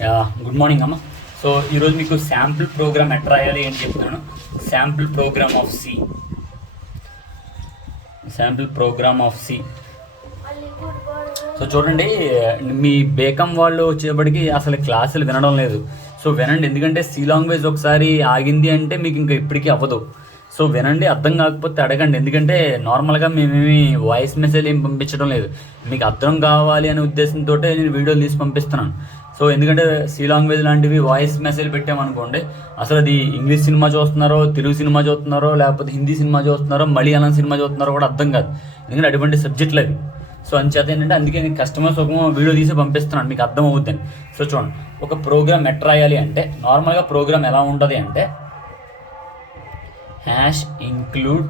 Good morning అమ్మ. So ఈరోజు మీకు శాంపుల్ ప్రోగ్రామ్ ఎట్లా రాయాలి ఏంటి చెప్తున్నాను. Sample program of C. So చూడండి, మీ బేకం వాళ్ళు వచ్చేప్పటికి అసలు క్లాసులు వినడం లేదు. సో వినండి, ఎందుకంటే సి లాంగ్వేజ్ ఒకసారి ఆగింది అంటే మీకు ఇంకా ఇప్పటికీ అవ్వదు. సో వినండి, అర్థం కాకపోతే అడగండి. ఎందుకంటే నార్మల్గా మేమేమి వాయిస్ మెసేజ్ ఏం పంపించడం లేదు, మీకు అర్థం కావాలి అనే ఉద్దేశంతో నేను వీడియోలు తీసి పంపిస్తున్నాను. సో ఎందుకంటే సి లాంగ్వేజ్ లాంటివి వాయిస్ మెసేజ్ పెట్టామనుకోండి, అసలు అది ఇంగ్లీష్ సినిమా చూస్తున్నారో, తెలుగు సినిమా చూస్తున్నారో, లేకపోతే హిందీ సినిమా చూస్తున్నారో, మలయాళం సినిమా చూస్తున్నారో కూడా అర్థం కాదు. ఎందుకంటే అటువంటి సబ్జెక్టులు అవి. సో అంచేత ఏంటంటే అందుకే నేను కస్టమర్స్ ఒక వీడియో తీసి పంపిస్తున్నాను, మీకు అర్థం అవుద్దని. సో చూడండి, ఒక ప్రోగ్రామ్ ఎట్లా రాయాలి అంటే నార్మల్గా ప్రోగ్రామ్ ఎలా ఉంటుంది అంటే #include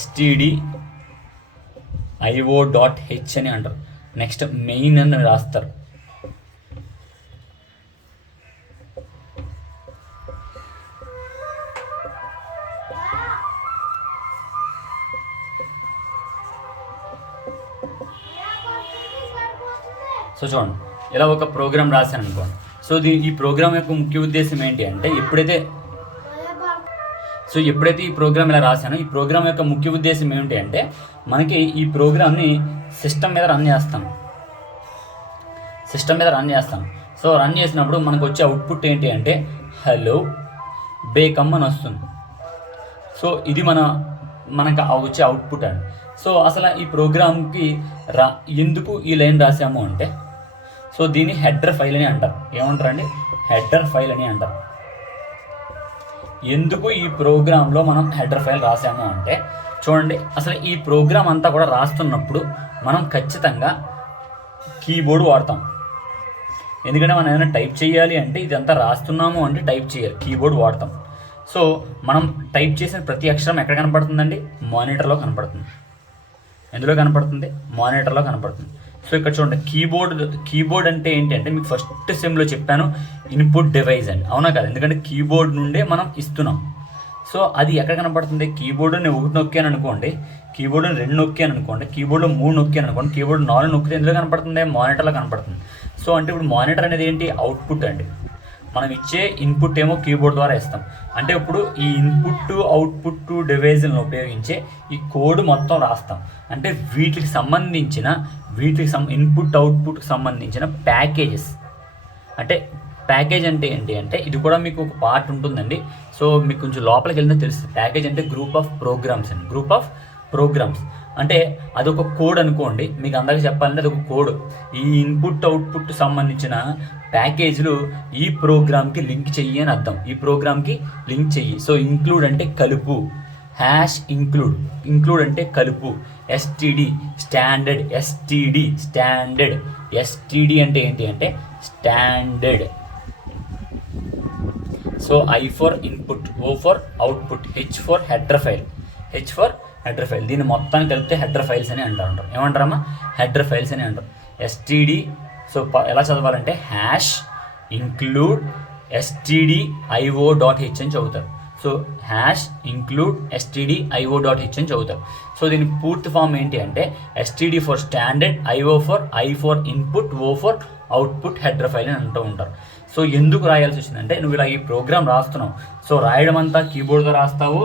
stdio.h అని అంటారు. నెక్స్ట్ మెయిన్ అని రాస్తారు. సో చూడండి, ఇలా ఒక ప్రోగ్రామ్ రాశాను అనుకోండి. సో ఈ ప్రోగ్రామ్ యొక్క ముఖ్య ఉద్దేశం ఏంటి అంటే ఎప్పుడైతే ఈ ప్రోగ్రామ్ ఇలా రాశానో, ఈ ప్రోగ్రామ్ యొక్క ముఖ్య ఉద్దేశం ఏమిటి అంటే మనకి ఈ ప్రోగ్రామ్ని సిస్టమ్ మీద రన్ చేస్తాం. సో రన్ చేసినప్పుడు మనకు వచ్చే అవుట్పుట్ ఏంటి అంటే హలో బేకమ్ అని వస్తుంది. సో ఇది మనకు వచ్చే అవుట్పుట్ అండి. సో అసలు ఈ ప్రోగ్రామ్కి ఎందుకు ఈ లైన్ రాసాము అంటే, సో దీన్ని హెడర్ ఫైల్ అని అంటారు. ఏమంటారండి? హెడర్ ఫైల్ అని అంటారు. ఎందుకు ఈ ప్రోగ్రాంలో మనం హెడర్ ఫైల్ రాసాము అంటే, చూడండి, అసలు ఈ ప్రోగ్రామ్ అంతా కూడా రాస్తున్నప్పుడు మనం ఖచ్చితంగా కీబోర్డ్ వాడతాం. ఎందుకంటే మనం ఏదైనా టైప్ చేయాలి అంటే, ఇదంతా రాస్తున్నాము అంటే టైప్ చేయాలి, కీబోర్డ్ వాడతాం. సో మనం టైప్ చేసిన ప్రతి అక్షరం ఎక్కడ కనపడుతుందండి? మానిటర్లో కనపడుతుంది. ఎందులో కనపడుతుంది? మానిటర్లో కనపడుతుంది. సో ఇక్కడ చూడండి, కీబోర్డ్ అంటే ఏంటి అంటే మీకు ఫస్ట్ సెమ్లో చెప్పాను, ఇన్పుట్ డివైస్ అండి, అవునా కదా? ఎందుకంటే కీబోర్డ్ నుండే మనం ఇస్తున్నాం. సో అది ఎక్కడ కనపడుతుంది? కీబోర్డ్ నేను 1 నొక్కాను అనుకోండి, కీబోర్డ్ 2 నొక్కాను అనుకోండి, కీబోర్డ్ 3 నొక్కాను అనుకోండి, కీబోర్డ్ 4 నొక్కితే ఎందులో కనపడుతుంది? మానిటర్లో కనపడుతుంది. సో అంటే ఇప్పుడు మానిటర్ అనేది ఏంటి? అవుట్పుట్ అండి. మనం ఇచ్చే ఇన్పుట్ ఏమో కీబోర్డ్ ద్వారా ఇస్తాం. అంటే ఇప్పుడు ఈ ఇన్పుట్ అవుట్పుట్ డివైజ్లను ఉపయోగించే ఈ కోడ్ మొత్తం రాస్తాం. అంటే వీటికి సంబంధించిన ఇన్పుట్ అవుట్పుట్కి సంబంధించిన ప్యాకేజెస్. అంటే ప్యాకేజ్ అంటే ఏంటి అంటే ఇది కూడా మీకు ఒక పార్ట్ ఉంటుందండి. సో మీకు కొంచెం లోపలికి వెళ్తే తెలుస్తుంది. ప్యాకేజ్ అంటే గ్రూప్ ఆఫ్ ప్రోగ్రామ్స్ అంటే అదొక కోడ్ అనుకోండి. మీకు అందరికీ చెప్పాలంటే అదొక కోడ్. ఈ ఇన్పుట్ అవుట్పుట్ సంబంధించిన ప్యాకేజీలు ఈ ప్రోగ్రామ్కి లింక్ చెయ్యి అని అర్థం. ఈ ప్రోగ్రామ్కి లింక్ చెయ్యి. సో ఇంక్లూడ్ అంటే కలుపు, ఇంక్లూడ్ అంటే కలుపు, స్టాండర్డ్ ఎస్టీడీ అంటే ఏంటి అంటే standard. So I for input, O for output, H for header file. దీన్ని మొత్తాన్ని కలిపితే హెడర్ ఫైల్స్ అని అంటారు. ఏమంటారమ్మా? హెడర్ ఫైల్స్ అని అంటారు. ఎస్టీడీ. సో ఎలా చదవాలంటే #include stdio.h అని చదువుతారు. సో #include stdio.h అని చదువుతారు. సో దీని పూర్తి ఫామ్ ఏంటి అంటే STD for standard, I for input, O for output, header file అని అంటూ ఉంటారు. సో ఎందుకు రాయాల్సి వచ్చిందంటే నువ్వు ఇలా ఈ ప్రోగ్రామ్ రాస్తున్నావు. సో రాయడం అంతా కీబోర్డ్తో రాస్తావు,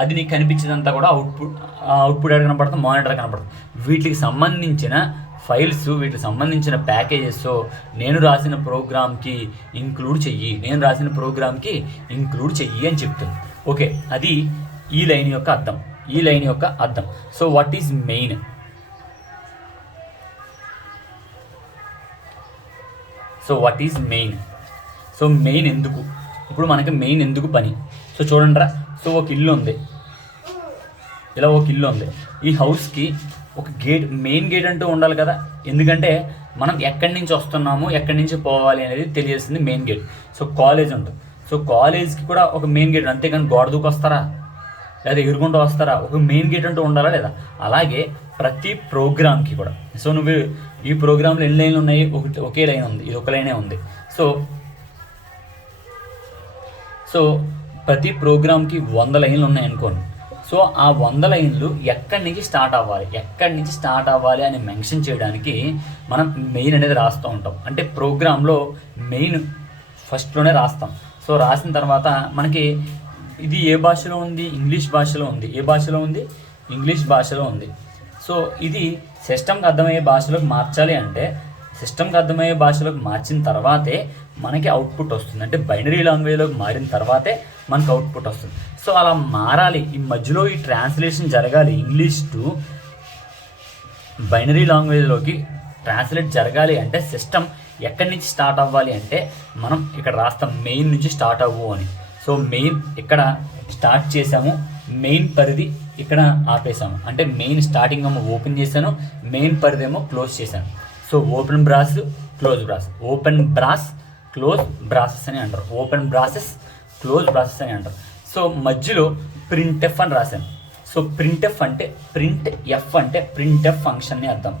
అది నీకు కనిపించేదంతా కూడా అవుట్పుట్ ఎక్కడ కనపడుతుంది? మానిటర్ కనపడుతుంది. వీటికి సంబంధించిన ఫైల్స్, వీటికి సంబంధించిన ప్యాకేజెస్ నేను రాసిన ప్రోగ్రామ్కి ఇంక్లూడ్ చెయ్యి అని చెప్తుంది. ఓకే, అది ఈ లైన్ యొక్క అర్థం. So what is main? So main ఎందుకు? ఇప్పుడు మనకి మెయిన్ ఎందుకు పని? సో చూడండి రా, సో ఒక ఇల్లు ఉంది. ఈ హౌస్కి ఒక మెయిన్ గేట్ అంటూ ఉండాలి కదా. ఎందుకంటే మనం ఎక్కడి నుంచి వస్తున్నాము, ఎక్కడి నుంచి పోవాలి అనేది తెలియాల్సింది మెయిన్ గేట్. సో కాలేజ్ ఉంటుంది. సో కాలేజ్కి కూడా ఒక మెయిన్ గేట్, అంతేకాని గోడ దూకి వస్తారా లేదా ఎగురుకుంటూ వస్తారా? ఒక మెయిన్ గేట్ అంటూ ఉండాలా లేదా? అలాగే ప్రతి ప్రోగ్రామ్కి కూడా. సో నువ్వు ఈ ప్రోగ్రాంలో ఎన్ని లైన్లు ఉన్నాయి? ఒకే లైన్ ఉంది, ఇది ఒక లైనే ఉంది. సో ప్రతి ప్రోగ్రామ్కి 100 లైన్లు ఉన్నాయి అనుకోండి. సో ఆ 100 లైన్లు ఎక్కడి నుంచి స్టార్ట్ అవ్వాలి అని మెన్షన్ చేయడానికి మనం మెయిన్ అనేది రాస్తూ ఉంటాం. అంటే ప్రోగ్రాంలో మెయిన్ ఫస్ట్లోనే రాస్తాం. సో రాసిన తర్వాత మనకి ఇది ఏ భాషలో ఉంది, ఇంగ్లీష్ భాషలో ఉంది. ఏ భాషలో ఉంది? ఇంగ్లీష్ భాషలో ఉంది. సో ఇది సిస్టమ్కి అర్థమయ్యే భాషలోకి మార్చాలి అంటే సిస్టమ్కి అర్థమయ్యే భాషలోకి మార్చిన తర్వాతే మనకి అవుట్పుట్ వస్తుంది. అంటే బైనరీ లాంగ్వేజ్లోకి మారిన తర్వాతే మనకు అవుట్పుట్ వస్తుంది. సో అలా మారాలి, ఈ మధ్యలో ఈ ట్రాన్స్లేషన్ జరగాలి. ఇంగ్లీష్ టు బైనరీ లాంగ్వేజ్లోకి ట్రాన్స్లేట్ జరగాలి అంటే సిస్టమ్ ఎక్కడి నుంచి స్టార్ట్ అవ్వాలి అంటే మనం ఇక్కడ రాస్తాం మెయిన్ నుంచి స్టార్ట్ అవ్వు అని. సో మెయిన్ ఇక్కడ స్టార్ట్ చేసాము, మెయిన్ పరిధి ఇక్కడ ఆపేసాము. అంటే మెయిన్ స్టార్టింగ్ ఏమో ఓపెన్ చేశాను, మెయిన్ పరిధి ఏమో క్లోజ్ చేశాను. So open brass, close brass, open brass, close braces అని అంటారు. ఓపెన్ బ్రాసెస్, క్లోజ్ బ్రాసెస్ అని అంటారు. సో మధ్యలో ప్రింట్ ఎఫ్ అని రాశాను. సో ప్రింట్ ఎఫ్ అంటే ప్రింట్ ఎఫ్ ఫంక్షన్ని అర్థం.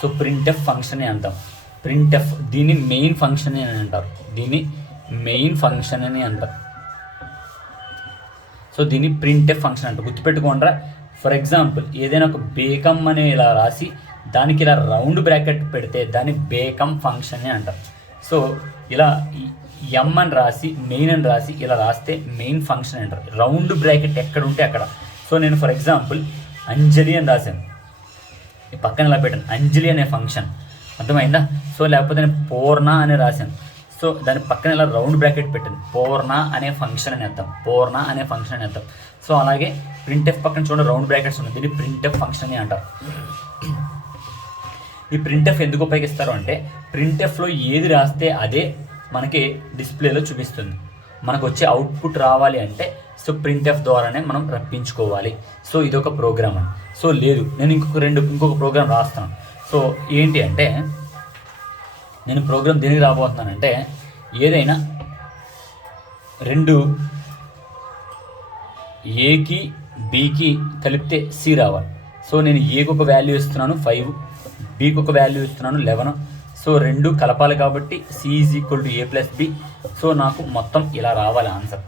సో ప్రింట్ ఎఫ్ ఫంక్షన్ అని అంటాం. ప్రింట్ ఎఫ్ దీన్ని మెయిన్ ఫంక్షన్ అని అంటారు. సో దీన్ని ప్రింట్ ఎఫ్ ఫంక్షన్ అంటారు. గుర్తుపెట్టుకోండి. ఫర్ ఎగ్జాంపుల్ ఏదైనా ఒక బేకమ్ అని ఇలా రాసి దానికి ఇలా రౌండ్ బ్రాకెట్ పెడితే దాన్ని బేకమ్ ఫంక్షన్ అని అంటారు. సో ఇలా ఎం అని రాసి మెయిన్ అని రాసి ఇలా రాస్తే మెయిన్ ఫంక్షన్ అంటారు. రౌండ్ బ్రాకెట్ ఎక్కడ ఉంటే అక్కడ. సో నేను ఫర్ ఎగ్జాంపుల్ అంజలి అని రాశాను, ఈ పక్కన ఇలా పెట్టాను అంజలి అనే ఫంక్షన్, అర్థమైందా? సో లేకపోతే నేను పూర్ణ అని రాశాను. సో దాని పక్కన ఇలా రౌండ్ బ్రాకెట్ పెట్టాను, పూర్ణ అనే ఫంక్షన్ అని అర్థం. సో అలాగే ప్రింట్ఎఫ్ పక్కన చూడండి రౌండ్ బ్రాకెట్స్ ఉన్నాయి, దీన్ని ప్రింట్ఎఫ్ ఫంక్షన్ అని అంటారు. ఈ ప్రింట్ఎఫ్ ఎందుకు ఉపయోగిస్తారు అంటే ప్రింట్ఎఫ్లో ఏది రాస్తే అదే మనకి డిస్ప్లేలో చూపిస్తుంది. మనకు వచ్చే అవుట్పుట్ రావాలి అంటే సో ప్రింట్ఎఫ్ ద్వారానే మనం రప్పించుకోవాలి. సో ఇదొక ప్రోగ్రామ్ అని. సో లేదు నేను ఇంకొక ప్రోగ్రామ్ రాస్తాను. సో ఏంటి అంటే నేను ప్రోగ్రామ్ దేనికి రాబోతున్నానంటే ఏదైనా రెండు ఏకి బీకి కలిపితే సి రావాలి. సో నేను ఏకి ఒక వాల్యూ ఇస్తున్నాను 5, బీకి ఒక వాల్యూ ఇస్తున్నాను 11. సో రెండు కలపాలి కాబట్టి C is equal to A plus B. So నాకు మొత్తం ఇలా రావాలి ఆన్సర్.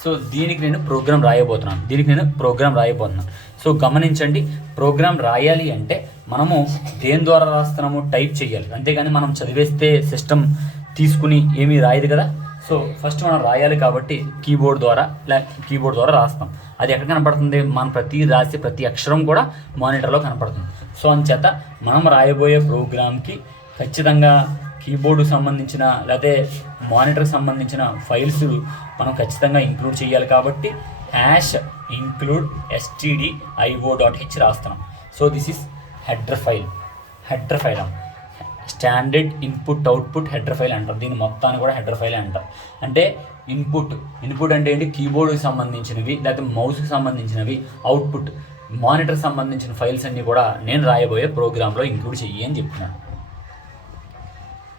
సో దీనికి నేను ప్రోగ్రామ్ రాయబోతున్నాను. సో గమనించండి, ప్రోగ్రామ్ రాయాలి అంటే మనము దేని ద్వారా రాస్తున్నాము టైప్ చేయాలి, అంతేగాని మనం చదివేస్తే సిస్టమ్ తీసుకుని ఏమీ రాయదు కదా. సో ఫస్ట్ మనం రాయాలి కాబట్టి కీబోర్డ్ ద్వారా రాస్తాం. అది ఎక్కడ కనపడుతుంది? మనం రాసే ప్రతి అక్షరం కూడా మానిటర్లో కనపడుతుంది. సో అందుచేత మనం రాయబోయే ప్రోగ్రామ్కి ఖచ్చితంగా కీబోర్డుకి సంబంధించిన లేకపోతే మానిటర్కి సంబంధించిన ఫైల్స్ మనం ఖచ్చితంగా ఇంక్లూడ్ చేయాలి కాబట్టి #include stdio.h రాస్తున్నాం. So this is header file standard input header file అంటారు. దీని మొత్తాన్ని కూడా హెడర్ ఫైల్ అంటారు. అంటే ఇన్పుట్ అంటే ఏంటి? కీబోర్డ్కి సంబంధించినవి లేకపోతే మౌస్కి సంబంధించినవి, అవుట్పుట్ మానిటర్కి సంబంధించిన ఫైల్స్ అన్నీ కూడా నేను రాయబోయే ప్రోగ్రాంలో ఇంక్లూడ్ చెయ్యి అని చెప్తున్నాను.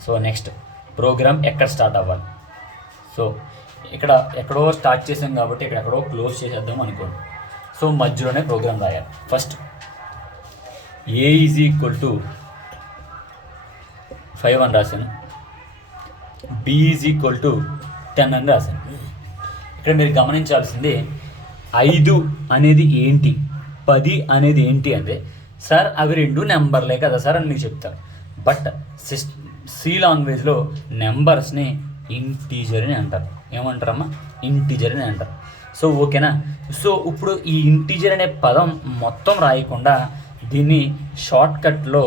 సో నెక్స్ట్ ప్రోగ్రామ్ ఎక్కడ స్టార్ట్ అవ్వాలి? సో ఇక్కడ ఎక్కడో స్టార్ట్ చేసాం కాబట్టి ఇక్కడ ఎక్కడో క్లోజ్ చేసేద్దాం అనుకోండి. సో మధ్యలోనే ప్రోగ్రామ్ రాయాలి. First A is equal to 5 అని రాశాను, బి ఈజ్ ఈక్వల్ టు 10 అని రాశాను. ఇక్కడ మీరు గమనించాల్సింది 5 అనేది ఏంటి, 10 అనేది ఏంటి అంటే సార్ అవి రెండు నెంబర్లే కదా సార్ అని మీకు చెప్తారు. బట్ సి లాంగ్వేజ్లో నెంబర్స్ని ఇంటీజర్ అని అంటారు. ఏమంటారమ్మా? ఇంటీజర్ అని అంటారు. సో ఓకేనా? సో ఇప్పుడు ఈ ఇంటీజర్ అనే పదం మొత్తం రాయకుండా దీన్ని షార్ట్కట్లో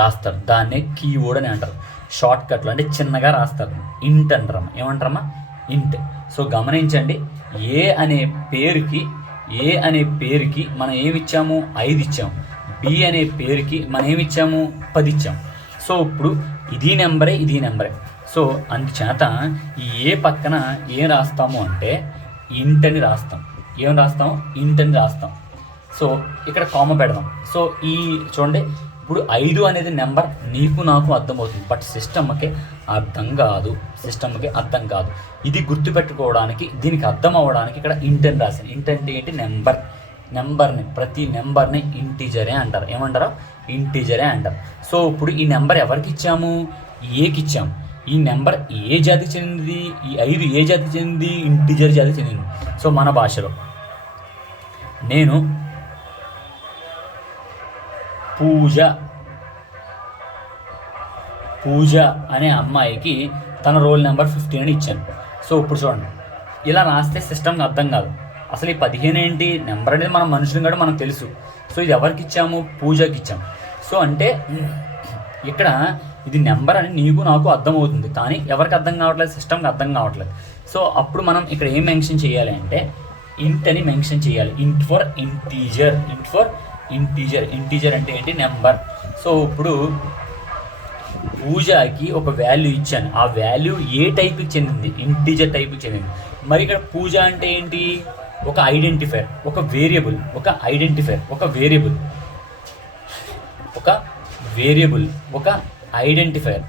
రాస్తారు. దాన్నే కీవర్డ్ అని అంటారు. షార్ట్కట్లో అంటే చిన్నగా రాస్తారు. ఇంట్ అంటారమ్మా. ఏమంటారమ్మా? ఇంట్. సో గమనించండి, ఏ అనే పేరుకి మనం ఏమిచ్చాము? 5 ఇచ్చాము. బి అనే పేరుకి మనం ఏమిచ్చాము? 10 ఇచ్చాము. సో ఇప్పుడు ఇది నెంబరే. సో అందుచేత ఈ ఏ పక్కన ఏం రాస్తాము అంటే ఇంట్ అని రాస్తాం. ఏం రాస్తాము? ఇంట్ అని రాస్తాం. సో ఇక్కడ కామ పెడదాం. సో ఈ చూడండి, ఇప్పుడు 5 అనేది నెంబర్ నీకు నాకు అర్థమవుతుంది, బట్ సిస్టమ్కి అర్థం కాదు. ఇది గుర్తుపెట్టుకోవడానికి, దీనికి అర్థం అవ్వడానికి ఇక్కడ ఇంట్ అని రాశాను. ఇంట్ అంటే ఏంటి? ప్రతి నెంబర్ని ఇంటీజరే అంటారు. ఏమంటారు? ఇంటీజరే అంటారు. సో ఇప్పుడు ఈ నెంబర్ ఎవరికి ఇచ్చాము? ఏకి ఇచ్చాము. ఈ నెంబర్ ఏ జాతికి చెందింది, ఈ 5 ఏ జాతికి చెందింది, ఇంటిజర్ జాతికి చెందింది. సో మన భాషలో నేను పూజ అనే అమ్మాయికి తన రోల్ నెంబర్ 15 అని ఇచ్చాను. సో ఇప్పుడు చూడండి, ఇలా రాస్తే సిస్టమ్కి అర్థం కాదు. అసలు ఈ 15 ఏంటి, నెంబర్ అనేది మనం మనుషులు కూడా మనకు తెలుసు. సో ఇది ఎవరికి ఇచ్చాము, పూజకి ఇచ్చాము. సో అంటే ఇక్కడ ఇది నెంబర్ అని నీకు నాకు అర్థమవుతుంది, కానీ ఎవరికి అర్థం కావట్లేదు, సిస్టమ్కి అర్థం కావట్లేదు. సో అప్పుడు మనం ఇక్కడ ఏం మెన్షన్ చేయాలి అంటే ఇంట్ అని మెన్షన్ చేయాలి. ఇంట్ ఫర్ ఇంటీజర్, ఇంటీజర్ అంటే ఏంటి, నెంబర్. సో ఇప్పుడు పూజకి ఒక వాల్యూ ఇచ్చాను, ఆ వాల్యూ ఏ టైప్కి చెందింది, ఇంటీజర్ టైప్కి చెందింది. మరి ఇక్కడ పూజ అంటే ఏంటి, ఒక ఐడెంటిఫైర్, ఒక వేరియబుల్, ఒక ఐడెంటిఫైర్, ఒక వేరియబుల్, ఒక ఐడెంటిఫైర్,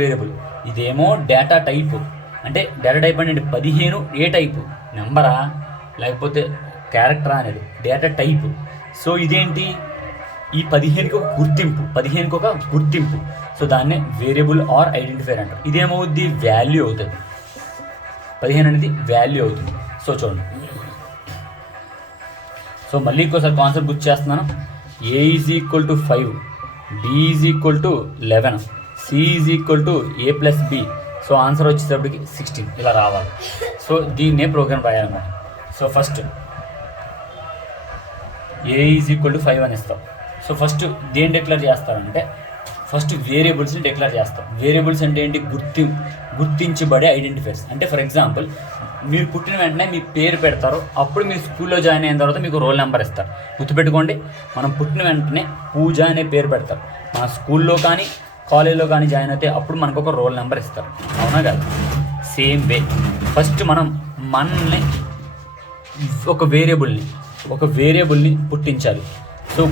వేరియబుల్. ఇదేమో డేటా టైపు. అంటే డేటా టైప్ అంటే 15 ఏ టైపు, నెంబరా లేకపోతే క్యారెక్టరా అనేది డేటా టైపు. సో ఇదేంటి, ఈ 15కి ఒక గుర్తింపు, సో దాన్నే వేరియబుల్ ఆర్ ఐడెంటిఫైర్ అంటారు. ఇదేమవుద్ది, వాల్యూ అవుతుంది. 15 అనేది వాల్యూ అవుతుంది. సో చూడండి, సో మళ్ళీ ఇంకోసారి కాన్సెప్ట్ గుర్తు చేస్తున్నాను. A = 5, B = 11, C = A+B. So answer వచ్చేటప్పటికి 16 ఇలా రావాలి. సో దీన్నే ప్రోగ్రామ్ రాయాలన్నమాట. సో ఫస్ట్ A = 5 అని ఇస్తాం. సో ఫస్ట్ దేన్ని డిక్లేర్ చేస్తారంటే ఫస్ట్ వేరియబుల్స్ని డిక్లేర్ చేస్తాం. వేరియబుల్స్ అంటే ఏంటి, గుర్తించబడే ఐడెంటిఫైర్స్. అంటే ఫర్ ఎగ్జాంపుల్ మీరు పుట్టిన వెంటనే మీ పేరు పెడతారు, అప్పుడు మీరు స్కూల్లో జాయిన్ అయిన తర్వాత మీకు రోల్ నెంబర్ ఇస్తారు. గుర్తుపెట్టుకోండి, మనం పుట్టిన వెంటనే పూజ అనే పేరు పెడతారు. మన స్కూల్లో కానీ కాలేజీలో కానీ జాయిన్ అయితే అప్పుడు మనకు ఒక రోల్ నెంబర్ ఇస్తారు, అవునా కదా? సేమ్ వే ఫస్ట్ మనల్ని ఒక వేరియబుల్ని పుట్టించాలి. సో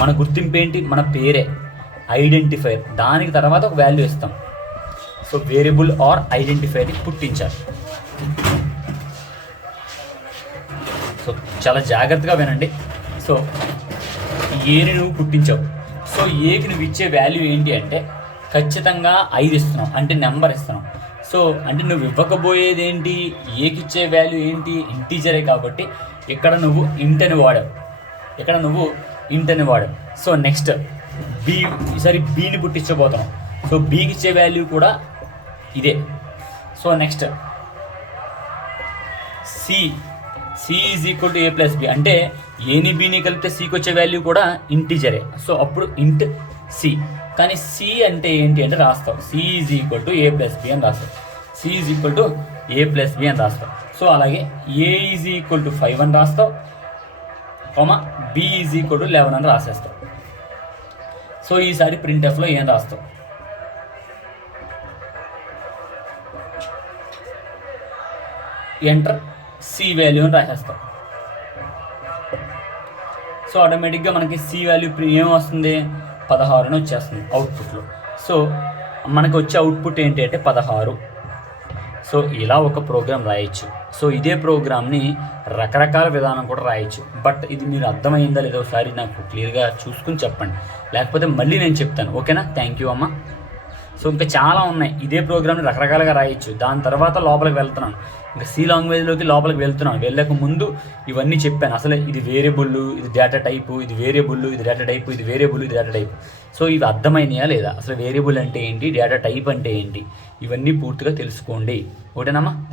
మన గుర్తింపు ఏంటి, మన పేరే, ఐడెంటిఫైర్. దానికి తర్వాత ఒక వాల్యూ ఇస్తాం. సో వేరియబుల్ ఆర్ ఐడెంటిఫైర్ని పుట్టించాలి. సో చాలా జాగ్రత్తగా వినండి. సో ఏని నువ్వు పుట్టించావు. సో ఏకి నువ్వు ఇచ్చే వాల్యూ ఏంటి అంటే ఖచ్చితంగా 5 ఇస్తున్నావు, అంటే నెంబర్ ఇస్తున్నావు. సో అంటే నువ్వు ఇవ్వకపోయేది ఏంటి, ఏకి ఇచ్చే వాల్యూ ఏంటి, ఇంటీజరే. కాబట్టి ఇక్కడ నువ్వు ఇంట్ అని వాడావు. సో నెక్స్ట్ బీని పుట్టించబోతున్నాం. సో బీకి ఇచ్చే వాల్యూ కూడా ఇదే. సో నెక్స్ట్ సి = A+B, అంటే ఏని బీని కలిపితే సికి వచ్చే వాల్యూ కూడా ఇంటీజరే. సో అప్పుడు ఇంట్ సి. కానీ సి అంటే ఏంటి అంటే రాస్తావు C = A+B అని రాస్తావు. C = A+B అని రాస్తావు. సో అలాగే A = 5 అని రాస్తావు, B = 11 అని రాసేస్తావు. సో ఈసారి ప్రింట్ఎఫ్లో ఏం రాస్తావు, ఎంటర్ సి వాల్యూ అని రాసేస్తాం. సో ఆటోమేటిక్గా మనకి సి వాల్యూ ఏం వస్తుంది, 16 అని వచ్చేస్తుంది అవుట్పుట్లో. సో మనకి వచ్చే అవుట్పుట్ ఏంటి అంటే 16. సో ఇలా ఒక ప్రోగ్రామ్ రాయొచ్చు. సో ఇదే ప్రోగ్రామ్ని రకరకాల విధానం కూడా రాయొచ్చు. బట్ ఇది మీరు అర్థమైందా లేదో ఒకసారి నాకు క్లియర్గా చూసుకుని చెప్పండి, లేకపోతే మళ్ళీ నేను చెప్తాను. ఓకేనా? థ్యాంక్ యూ అమ్మ. సో ఇంకా చాలా ఉన్నాయి. ఇదే ప్రోగ్రామ్ని రకరకాలుగా రాయొచ్చు. దాని తర్వాత లోపలికి వెళ్తున్నాను, ఇంకా సి లాంగ్వేజ్లోకి లోపలికి వెళ్తున్నాను. వెళ్ళక ముందు ఇవన్నీ చెప్పాను. అసలు ఇది వేరియబుల్, ఇది డేటా టైపు, ఇది వేరియబుల్, ఇది డేటా టైపు, ఇది వేరియబుల్, ఇది డేటా టైపు. సో ఇవి అర్థమైనాయా లేదా, అసలు వేరియబుల్ అంటే ఏంటి, డేటా టైప్ అంటే ఏంటి, ఇవన్నీ పూర్తిగా తెలుసుకోండి. ఓకేనమ్మా?